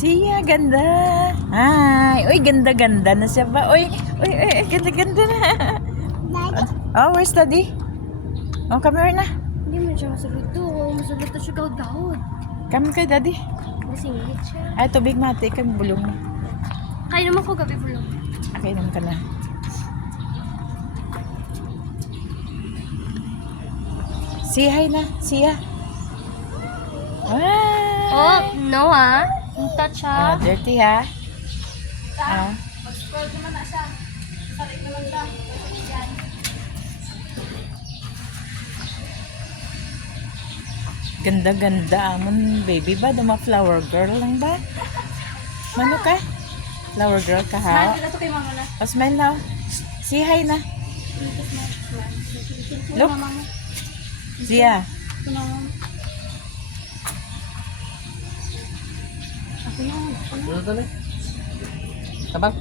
Siya, ganda. Hi. Uy, ganda-ganda na siya ba? Uy, ganda-ganda na. Oh, where's daddy? Oh, come here na. Hindi mo siya masagot to. Masagot na siya gawad-gawad. Come kay daddy. Masingit siya. Ay, tubig mati. Kay bulong. Kaya naman ko gabi bulong. Okay naman ka na. Say hi na. Siya. Oh, no ah. Yung touch ha. Dirty ha. Ah. Mag-scroll naman na siya. Salit naman siya. Ganda-ganda amon baby ba? Duma flower girl lang ba? Mano ka? Flower girl ka ha? Smile na to kay mama na. Oh, smile na. Say hi na. Look. Siya. Ako na. Tabang.